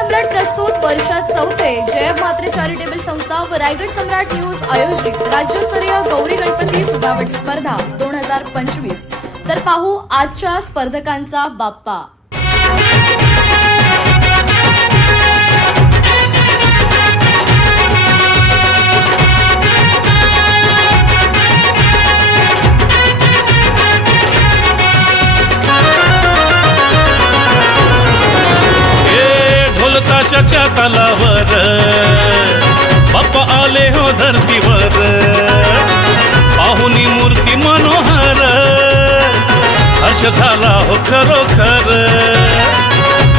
सम्राट प्रस्तुत वर्षात चौथे जय म्हात्रे चॅरिटेबल संस्था व रायगड सम्राट न्यूज आयोजित राज्यस्तरीय गौरी गणपती सजावट स्पर्धा 2025। तर पाहू आजच्या स्पर्धकांचा बाप्पा। ताशाच्या तालावर बाप्पा आले हो धरतीवर, पाहुनी मूर्ती मनोहर, हर्ष झाला हो खरोखर।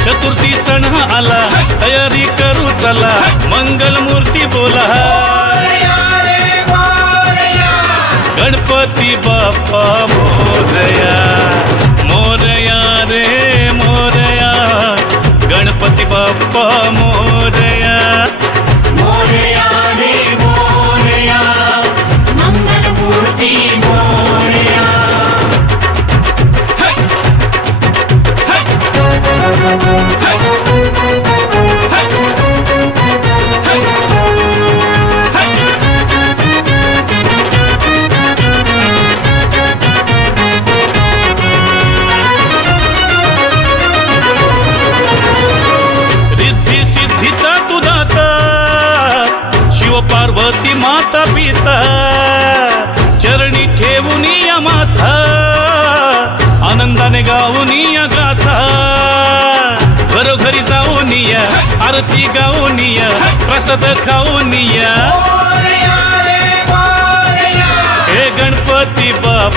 चतुर्थी सण आला, तयारी करू चला, मंगल मूर्ती बोला, गणपती बाप्पा मोरया, मोरया रे मोरया, गणपती बाप्पा मोरया, मोरया रे मोरया, मंगल मूर्ती मोरया। सिद्धीचा तू दाता, शिव पार्वती माता पिता, चरणी ठेवून या माथा, आनंदाने गाऊन या गाथा, घरोघरी जाऊन या, आरती गाऊन या, प्रसाद खाऊन या, हे गणपती बाप्पा।